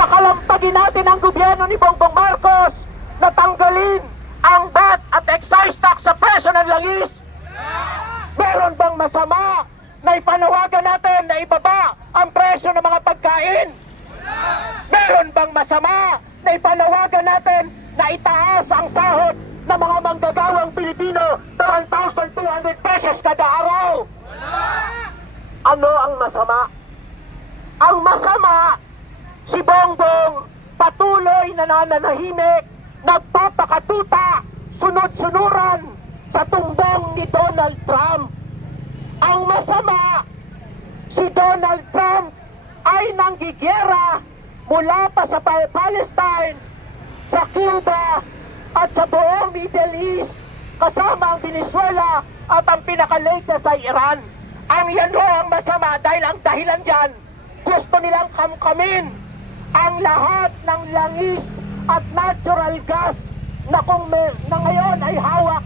Kakalampagin natin ang gobyerno ni Bongbong Marcos na tanggalin ang VAT at excise tax sa presyo ng langis. Meron bang masama na ipanawagan natin na ibaba ang presyo ng mga pagkain? Meron bang masama na ipanawagan natin na itaas ang sahod ng mga manggagawang Pilipino na 1,200 pesos kada araw? Ano ang masama? Ang masama, si Bongbong patuloy na nananahimik, nagpapakatuta, sunod-sunuran sa tumbong ni Donald Trump. Ang masama, si Donald Trump ay nanggigera mula pa sa Palestine, sa Cuba at sa buong Middle East, kasama ang Venezuela at ang pinakalatest sa Iran. Ang yan ho ang masama dahil ang dahilan dyan, gusto nilang kamkamin ang lahat ng langis at natural gas na ngayon ay hawak